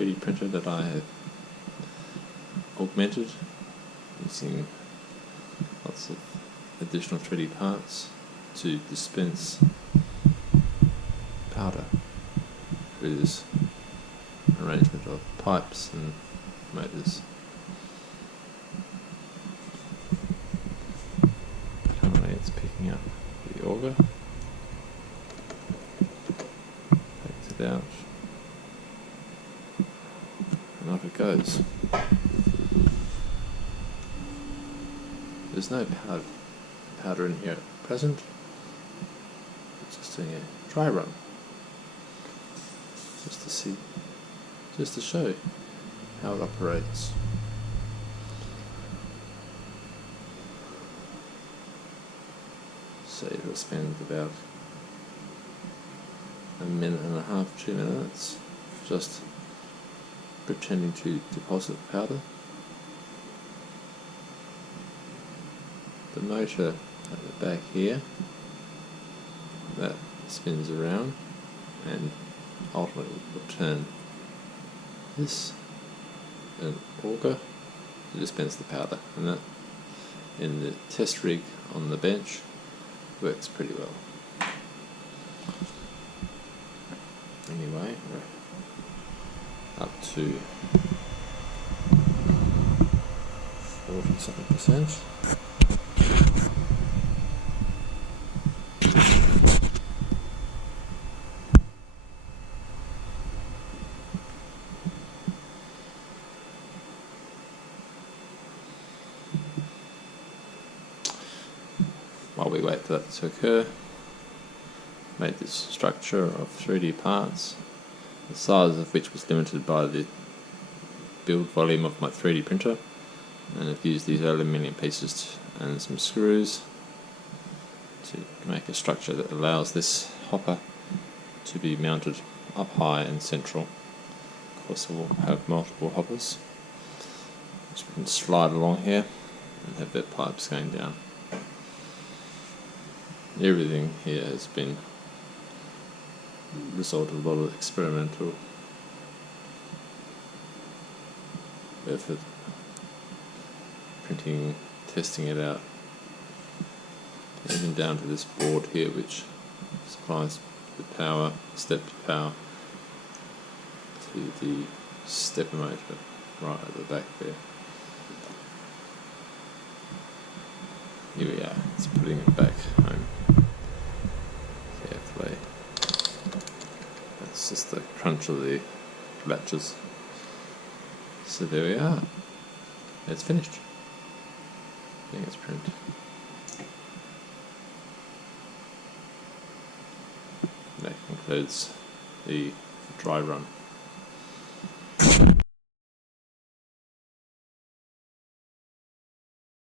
3D printer that I have augmented using lots of additional 3D parts to dispense powder through this arrangement of pipes and motors. Currently it's picking up the auger, takes it out, and off it goes. There's no powder in here at present. It's just doing a dry run, just to show how it operates. So it'll spend about a minute and a half, 2 minutes, just pretending to deposit powder. The motor at the back here, that spins around and ultimately will turn this an auger to dispense the powder, and that in the test rig on the bench works pretty well. Anyway, we're up to 40-something%. While we wait for that to occur, made this structure of 3D parts, the size of which was limited by the build volume of my 3D printer, and I've used these aluminium pieces and some screws to make a structure that allows this hopper to be mounted up high and central. Of course, we'll have multiple hoppers which we can slide along here and have their pipes going down. Everything here has been the result of a lot of experimental effort, printing, testing it out, even down to this board here which supplies the power, stepped power to the stepper motor right at the back there. Here we are, it's putting it back home carefully. That's just the crunch of the latches. So there we are, it's finished. I think it's print. That concludes the dry run.